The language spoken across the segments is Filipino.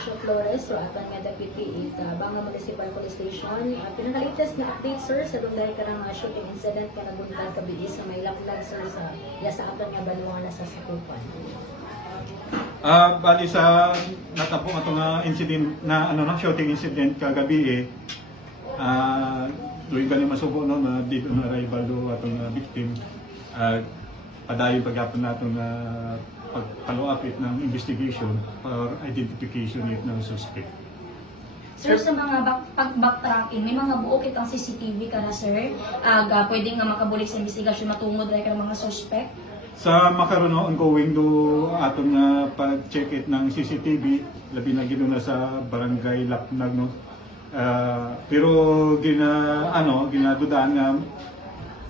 Patricio Flores, so apan nga deputy ita Banga Municipal Police Station. Pinaka-latest na update sir sa dahil karang shooting incident ka nabuntag kabi sa may laklag sir sa sa apan nga baluan na sa sakupan. Bali sa natapong ato nga incident na shooting incident kagabi luwi ba ni masubo no na dito na arrival do atong victim. Padayon pagyapon natong pag-follow up ng investigation for identification ng suspect. Sir, sa mga pag-backtracking, may mga buo kitang CCTV ka na, sir? Pwede nga makabulik sa investigasyon matungod dahil ka ng mga suspect? Sa makaroon ongoing do atong pag-check it ng CCTV, labi na gino na sa barangay Lapnag no. Pero ginadudaan nga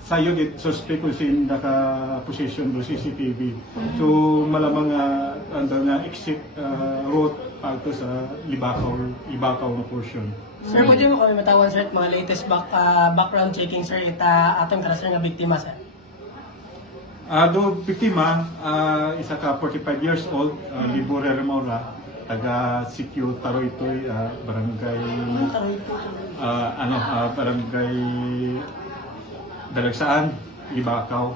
sayo it suspect kung sin naka-position do CCTV. So malamang nga exit route pagto sa Libakaw na portion. Sir, pwede mo kami matawan sir mga latest background checking sir atong karasar nga biktima sir? Do biktima isa ka 45 years old, Libore Remora, taga Sikyo Taroytoy, barangay barangay Dalagsaan, Libakaw.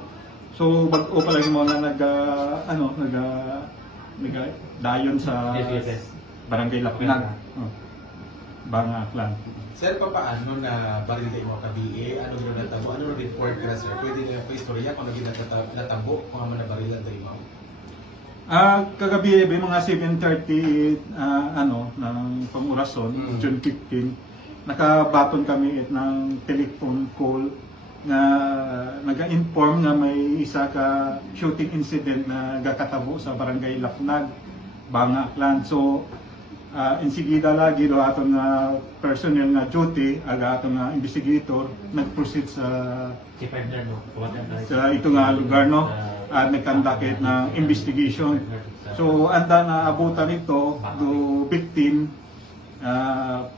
So bag-o pa lang mo na dayon sa barangay Lapnag. Banga Aklan. Sir, paano na barili mo kabi? Ano yung natabo? Ano yung report ka sir? Pwede na yung istorya kung naging natabo kung ano na barilan tayo mo? Kagabi may mga 7:30 ng pangurason, June 15, nakabaton kami ng telephone call na naga-inform na may isa ka shooting incident na gakatabo sa barangay Lapnag, Banga Aklan. So insigida lagi do aton nga personnel na duty aga aton nga investigator nag-proceed sa ito nga lugar no at nagkandakit ng investigation. So anda na abutan ito do victim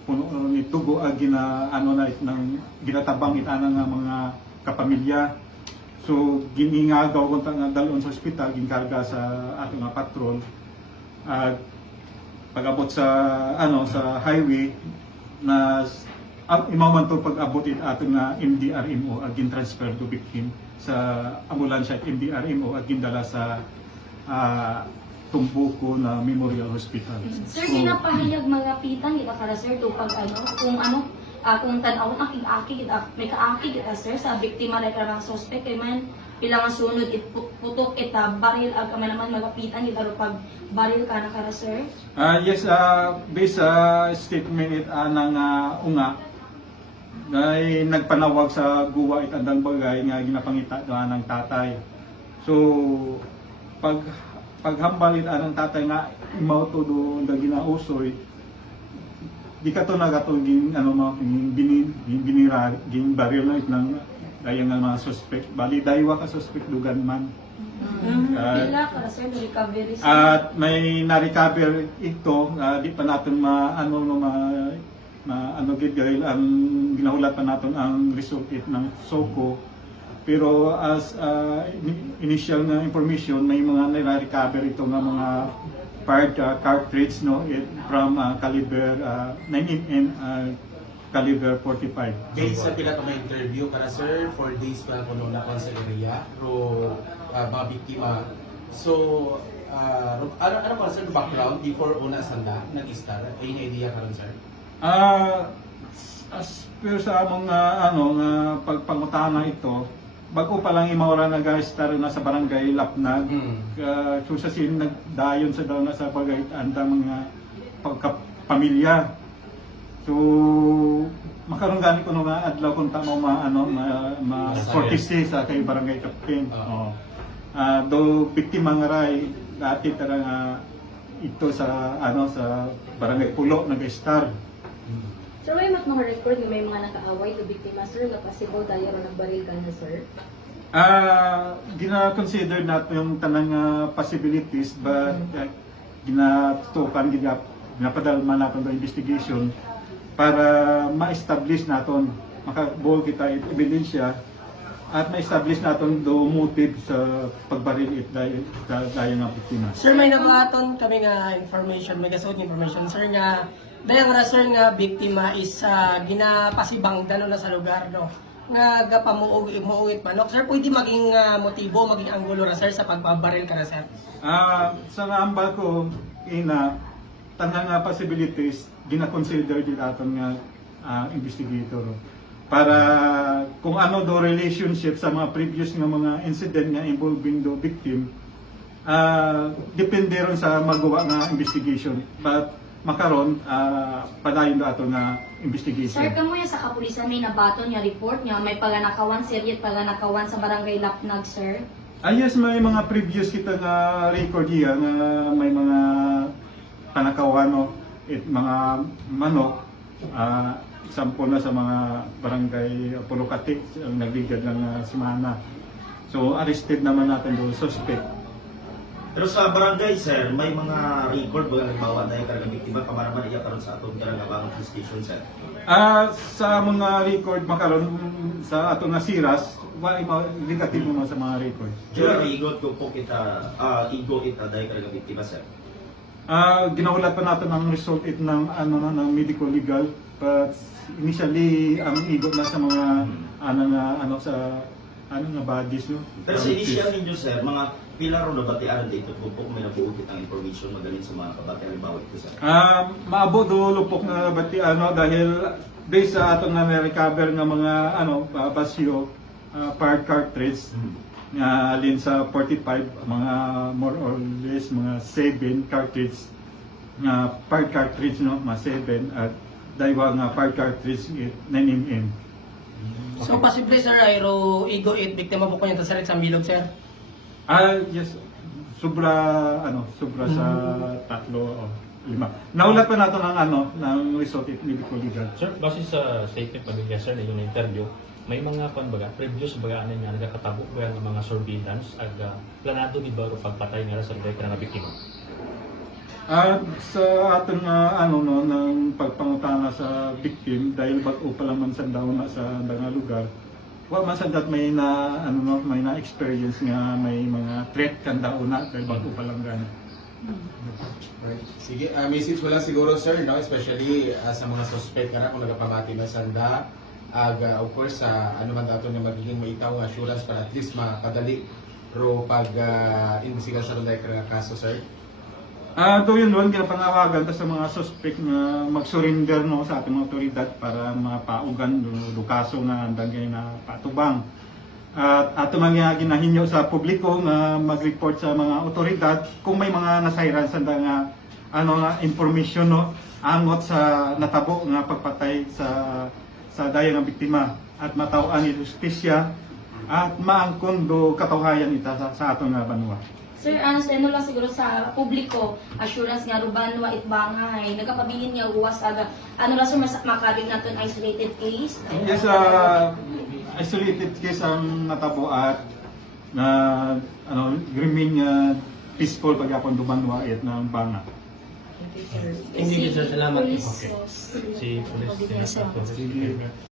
puno ni tugo ag ginatabang itana nga mga kapamilya. So giningagaw kun nga dalon sa ospital ginkarga sa aton nga patrol at pag-abot sa sa highway na imaman to pag-abot aton nga MDRMO ag transfer to victim sa ambulansya MDRMO ag gindala sa Tumbuko na Memorial Hospital. Sir, ginapahayag mga pitang ita para sir to pag kung tan-aw akig may kaakig sir sa biktima like mga suspect kay man pila nga sunod putok ita baril ag man naman magapitan ita pag baril ka na kara sir. Yes, based sa statement nang unga ay nagpanawag sa guwa itandang bagay nga ginapangita doan ng tatay. So paghambal ng tatay nga imaw to do na ginausoy di ka to nagatong binira ging baril na itnang daya nga mga suspect bali daywa ka suspect dugan man. Pila kara sir recovery sir. At may na-recover ito di pa natin gid dahil ang ginahulat pa natin ang result ng SOCO. Pero as initial na information, may mga na-recover ito nga mga fired cartridge from caliber 9mm caliber 45. Based sa pila ka may interview ka sir, 4 days pa kuno na kon sa area ro mga biktima. So ano pa sir background before una sanda nag-start? Ay idea karon sir? As per sa among nga pagpangutana ito, bago pa lang imawara na star na sa barangay Lapnag. So sa sin nagdayon sa daw na sa pagayanda mga pagkapamilya. So makaroon gani ko nga adlaw kung tama courtesy sa kay barangay captain. Do biktima nga ray dati tara ito sa sa barangay Pulo nag-star. Sir, may mga record na may mga nakaaway to biktima sir nga possible tayo ro nagbaril ka na sir? Gina-consider natin yung tanang possibilities but ginatutukan, ginapadalma natin ng investigation para ma-establish natin, makabol kita ebidensya at ma-establish natin do motive sa pagbaril it dahil nga biktima. Sir, may nabaton kami nga information, may gasod information, sir, nga dahil nga sir nga biktima is ginapasibang dano na sa lugar, no? Nga gapamuugit manok. Sir, pwede maging motibo, maging anggulo ra sir sa pagbabaril ka na sir? Sa naambal ko, tanang nga possibilities, gina-consider din aton nga investigator. Para kung ano do relationship sa mga previous nga mga incident nga involving do victim, depende ron sa magawa nga investigation. But makaron, padayon do ato nga investigation. Sir, kamo yan sa kapulisan may nabaton nga report nga may paganakawan, serious paganakawan sa barangay Lapnag, sir? Yes, may mga previous kita nga record iya nga may mga panakawan no, mga manok, sampo na sa mga barangay Pulocati, ang nagligad ng semana. So arrested naman natin do suspect. Pero sa barangay, sir, may mga record ba halimbawa na yung karang biktima kamaraman iya karon sa atong karang police station, sir? Sa mga record makaron sa ato nga siras, wala negatibo mo sa mga record. Jura igot ko po kita igo ita dahil karang biktima, sir. Ginaulat pa natin ang result it ng ng medical legal, but initially ang igo na sa mga sa bodies no. Pero sa initial ninyo, sir, mga pila ro na batian dito po may nabuugit ang information magaling sa mga kabati halimbawa ito, sir. Maabot do lupok na bati dahil based sa atong na recover nga mga basyo, part cartridge nga alin sa 45, mga more or less mga 7 cartridge nga part cartridge no, mga 7 at daywa nga part cartridge 9mm. So, possibly, sir, ayro igo it, biktima po ko niya sa bilog, sir? Yes, sobra sa 3 o 5. Naulat pa nato ng result it medical legal. Sir, base sa statement pamilya sir na yung interview, may mga previous baga nga nagakatabo ba ng mga surveillance ag planado ni baro pagpatay nga sa nga biktima. Sa aton ng pagpangutana sa victim dahil bag-o pa lang man sa daw na sa nga lugar, wa man sa dat may may na experience nga may mga threat kan daw na dahil bag-o pa lang gani. Right. Sige, message ko lang siguro sir, no? Especially sa mga suspect kana kung nagapamati na sanda, of course ano man dato nga magiging maitaw nga assurance para at least mapadali ro pag imbestiga sa nga kaso, sir. Yun ginapangawagan ta sa mga suspect na mag-surrender no sa ating mga otoridad para mapaugan do kaso na dagay na patubang. At ato man nga ginahinyo sa publiko nga mag-report sa mga otoridad kung may mga nasayran sa nga information no angot sa natabo nga pagpatay sa daya nga biktima at mataw-an ni justisya at maangkon do katawhayan ita sa ato nga banwa. Sir, lang siguro sa publiko, assurance nga rubanwa itbangay, nagapabilin niya uwas aga. Lang sir, makabig natin isolated case? Yes, isolated case ang natabo at remain peaceful pagkapon dumanwa it ng banga. Thank you, sir. Salamat. Police. Si Police. Sige.